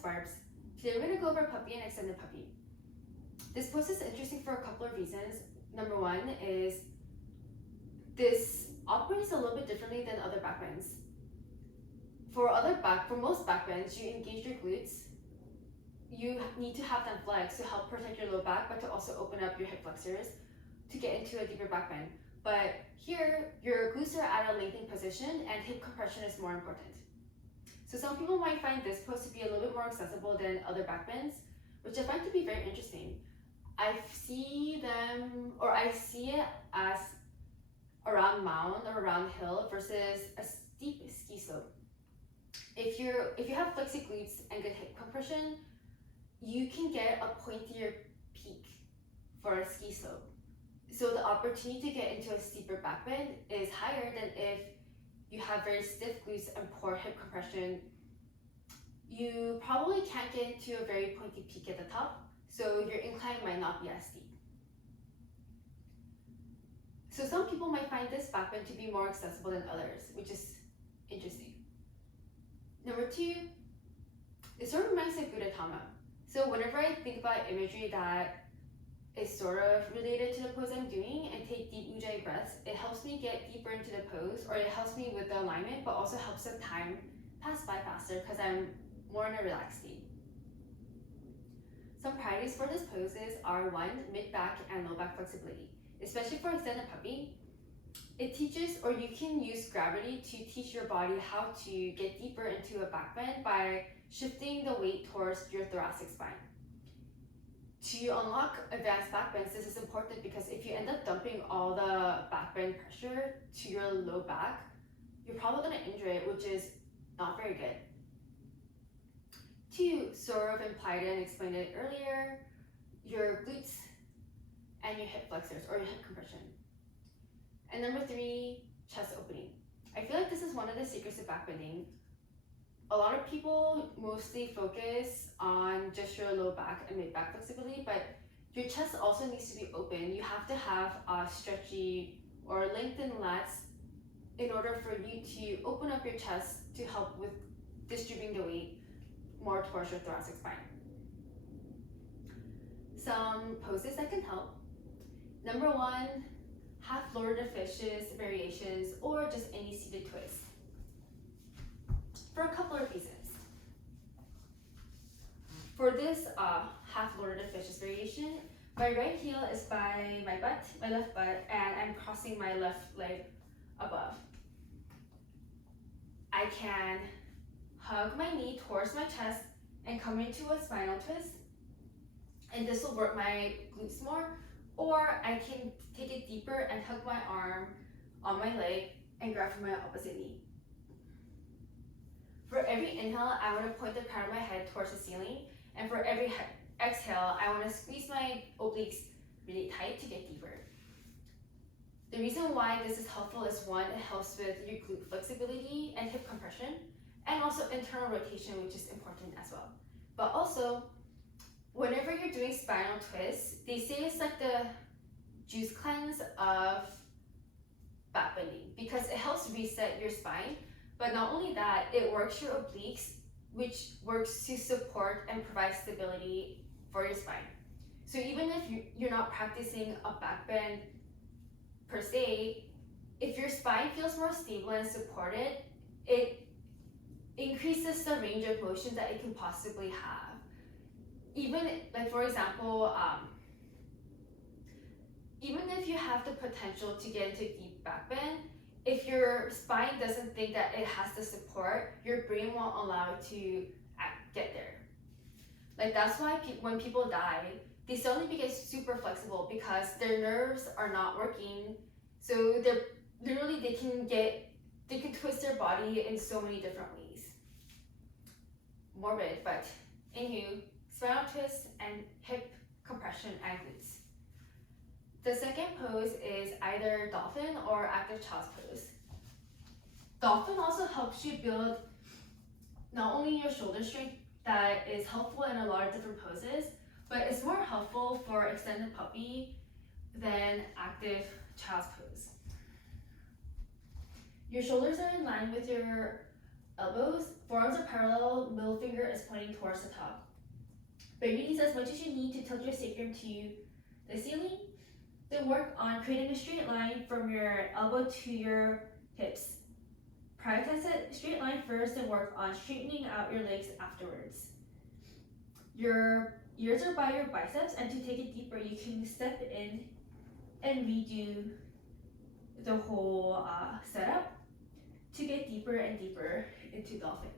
Barbs. Today we're going to go over puppy and extended puppy. This pose is interesting for a couple of reasons. Number one is this operates a little bit differently than other backbends. For most backbends, you engage your glutes. You need to have them flex to help protect your low back, but to also open up your hip flexors to get into a deeper backbend. But here, your glutes are at a lengthening position and hip compression is more important. So some people might find this pose to be a little bit more accessible than other backbends, which I find to be very interesting. I see it as around mound or around hill versus a steep ski slope. If you have flexi glutes and good hip compression, you can get a pointier peak for a ski slope. So the opportunity to get into a steeper backbend is higher than if you have very stiff glutes and poor hip compression. You probably can't get into a very pointy peak at the top, so your incline might not be as steep. So some people might find this backbend to be more accessible than others, which is interesting. Number two, it sort of reminds me of Gudetama. So whenever I think about imagery that is sort of related to the pose I'm doing and take deep ujjayi breaths, it helps me get deeper into the pose, or it helps me with the alignment, but also helps the time pass by faster because I'm more in a relaxed state. Some priorities for this poses are one, mid back and low back flexibility, especially for extended puppy. It teaches, or you can use gravity to teach your body how to get deeper into a backbend by shifting the weight towards your thoracic spine. To unlock advanced backbends, this is important because if you end up dumping all the backbend pressure to your low back, you're probably going to injure it, which is not very good. Two, sort of implied and explained it earlier, your glutes and your hip flexors or your hip compression. And number three, chest opening. I feel like this is one of the secrets of backbending. A lot of people mostly focus on just your low back and mid back flexibility, but your chest also needs to be open. You have to have a stretchy or lengthened lats in order for you to open up your chest to help with distributing the weight more towards your thoracic spine. Some poses that can help. Number one, half Florida fishes variations or just any seated twist. For a couple of reasons. For this half Florida fishes variation, my right heel is by my left butt, and I'm crossing my left leg above. I can hug my knee towards my chest and come into a spinal twist, and this will work my glutes more, or I can take it deeper and hug my arm on my leg and grab from my opposite knee. For every inhale, I want to point the crown of my head towards the ceiling, and for every exhale, I want to squeeze my obliques really tight to get deeper. The reason why this is helpful is one, it helps with your glute flexibility and hip compression, and also internal rotation, which is important as well. But also, whenever you're doing spinal twists, they say it's like the juice cleanse of backbending because it helps reset your spine. But not only that, it works your obliques, which works to support and provide stability for your spine. So even if you're not practicing a backbend per se, if your spine feels more stable and supported, it increases the range of motion that it can possibly have. Even like, for example, even if you have the potential to get into deep backbend, if your spine doesn't think that it has the support, your brain won't allow it to get there. Like that's why when people die, they suddenly become super flexible because their nerves are not working. So they can twist their body in so many different ways. Morbid, but anywho, spinal twist and hip compression and glutes. The second pose is either dolphin or active child's pose. Dolphin also helps you build not only your shoulder strength that is helpful in a lot of different poses, but it's more helpful for extended puppy than active child's pose. Your shoulders are in line with your elbows, forearms are parallel, middle finger is pointing bring towards the top. Bend your knees as much as you need to tilt your sacrum to the ceiling. Then work on creating a straight line from your elbow to your hips. Prioritize that straight line first and work on straightening out your legs afterwards. Your ears are by your biceps, and to take it deeper, you can step in and redo the whole setup to get deeper and deeper into dolphin.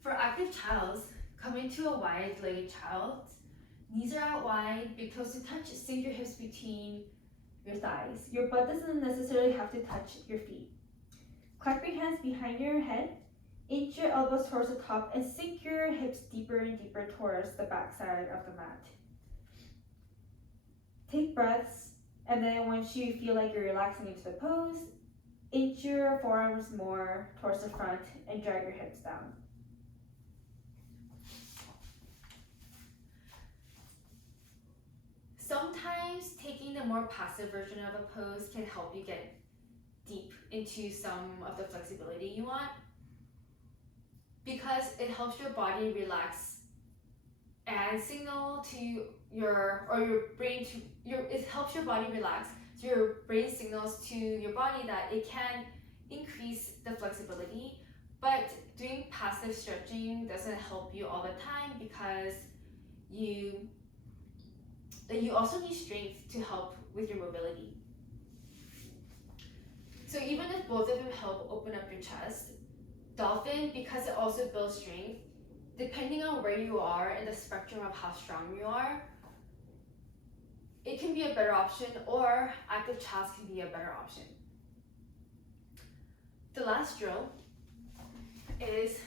For active childs, come into a wide-legged child. Knees are out wide, big toes to touch, sink your hips between your thighs. Your butt doesn't necessarily have to touch your feet. Clap your hands behind your head, inch your elbows towards the top, and sink your hips deeper and deeper towards the back side of the mat. Take breaths, and then once you feel like you're relaxing into the pose, inch your forearms more towards the front and drag your hips down. Sometimes taking the more passive version of a pose can help you get deep into some of the flexibility you want, because it helps your body relax and signal to your brain to it helps your body relax, so your brain signals to your body that it can increase the flexibility. But doing passive stretching doesn't help you all the time, because you also need strength to help with your mobility. So even if both of them help open up your chest, dolphin, because it also builds strength, depending on where you are in the spectrum of how strong you are, it can be a better option, or active childs can be a better option. The last drill is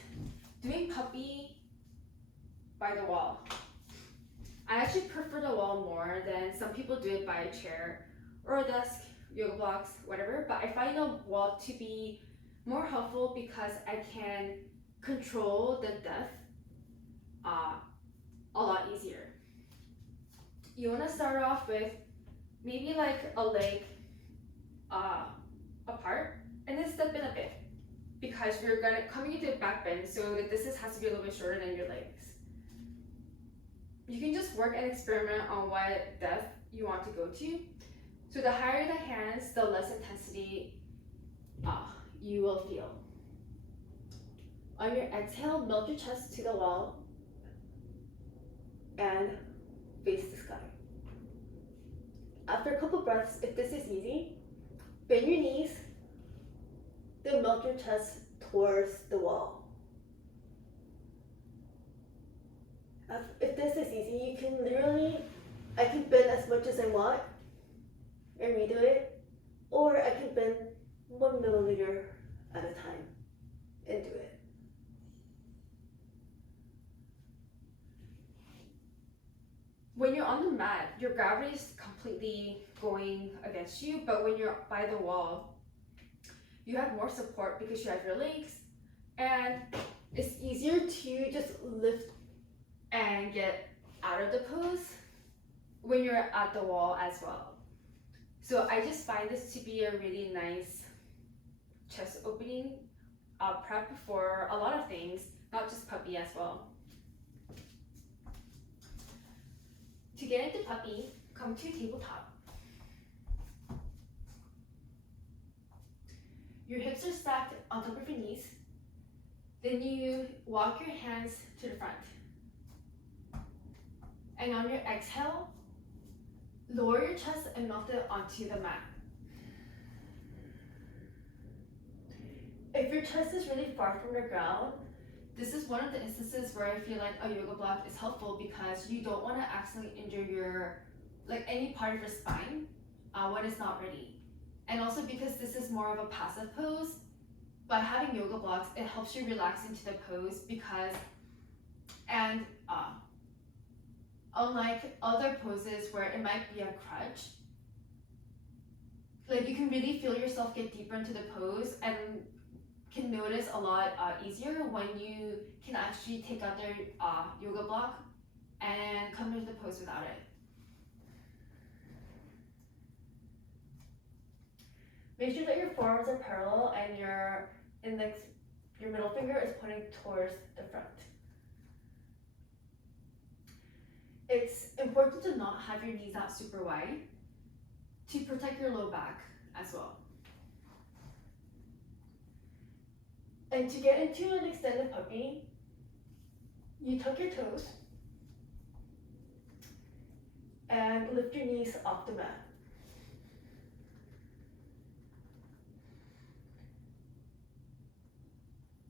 doing puppy by the wall. I actually prefer the wall more than some people do it by a chair or a desk, yoga blocks, whatever, but I find the wall to be more helpful because I can control the depth a lot easier. You want to start off with maybe like a leg apart, and then step in a bit, because you're coming into a back bend, so the distance has to be a little bit shorter than your legs. You can just work and experiment on what depth you want to go to. So the higher the hands, the less intensity you will feel. On your exhale, melt your chest to the wall and face the sky. After a couple breaths, if this is easy, bend your knees, then melt your chest towards the wall. If this is easy, you can I can bend as much as I want and redo it, or I can bend 1 milliliter at a time and do it. When you're on the mat, your gravity is completely going against you, but when you're by the wall, you have more support because you have your legs, and it's easier to just lift and get out of the pose when you're at the wall as well. So I just find this to be a really nice chest opening prep for a lot of things, not just puppy as well. To get into puppy, come to tabletop. Your hips are stacked on top of your knees. Then you walk your hands to the front. And on your exhale, lower your chest and melt it onto the mat. If your chest is really far from the ground, this is one of the instances where I feel like a yoga block is helpful, because you don't want to accidentally injure any part of your spine when it's not ready. And also because this is more of a passive pose, by having yoga blocks, it helps you relax into the pose, unlike other poses where it might be a crutch, you can really feel yourself get deeper into the pose and can notice a lot easier when you can actually take out their yoga block and come into the pose without it. Make sure that your forearms are parallel and your index Your middle finger is pointing towards the front. It's important to not have your knees out super wide to protect your low back as well. And to get into an extended puppy, you tuck your toes and lift your knees off the mat.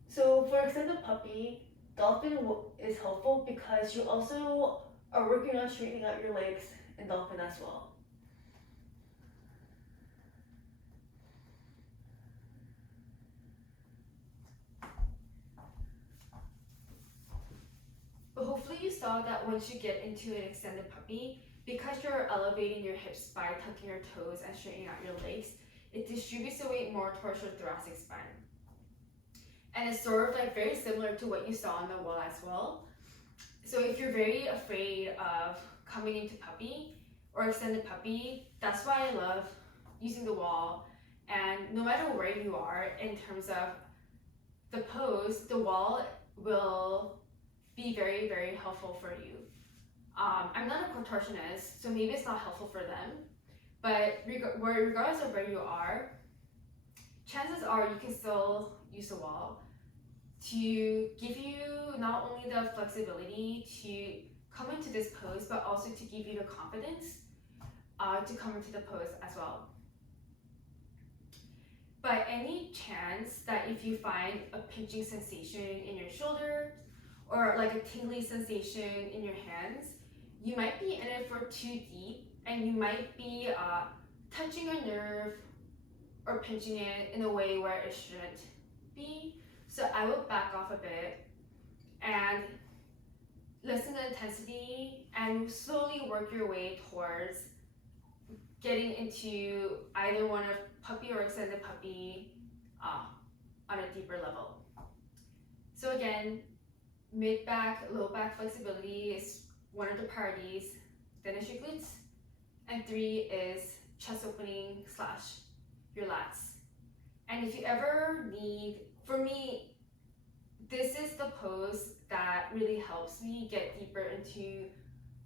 So for extended puppy, dolphin is helpful because you also are working on straightening out your legs in dolphin as well. But hopefully you saw that once you get into an extended puppy, because you're elevating your hips by tucking your toes and straightening out your legs, it distributes the weight more towards your thoracic spine. And it's sort of like very similar to what you saw on the wall as well. So if you're very afraid of coming into puppy or extended puppy, that's why I love using the wall. And no matter where you are in terms of the pose, the wall will be very, very helpful for you. I'm not a contortionist, so maybe it's not helpful for them, but regardless of where you are, chances are you can still use the wall to give you not only the flexibility to come into this pose, but also to give you the confidence to come into the pose as well. By any chance that if you find a pinching sensation in your shoulder or like a tingly sensation in your hands, you might be in it for too deep and you might be touching a nerve or pinching it in a way where it shouldn't be. So I would back off a bit and lessen the intensity and slowly work your way towards getting into either one of puppy or extended puppy on a deeper level. So again, mid back, low back flexibility is one of the priorities, then is your glutes, and 3 is chest opening / your lats. And if you ever need, for me, this is the pose that really helps me get deeper into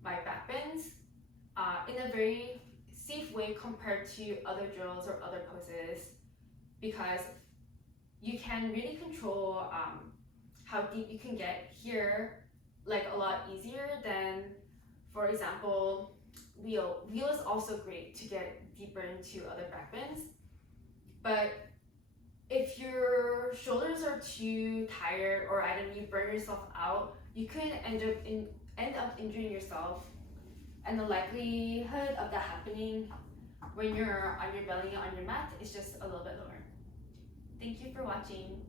my back bends in a very safe way compared to other drills or other poses, because you can really control how deep you can get here, like a lot easier than, for example, wheel. Wheel is also great to get deeper into other back bends, but if your shoulders are too tired or I don't know, you burn yourself out, you could end up injuring yourself, and the likelihood of that happening when you're on your belly on your mat is just a little bit lower. Thank you for watching.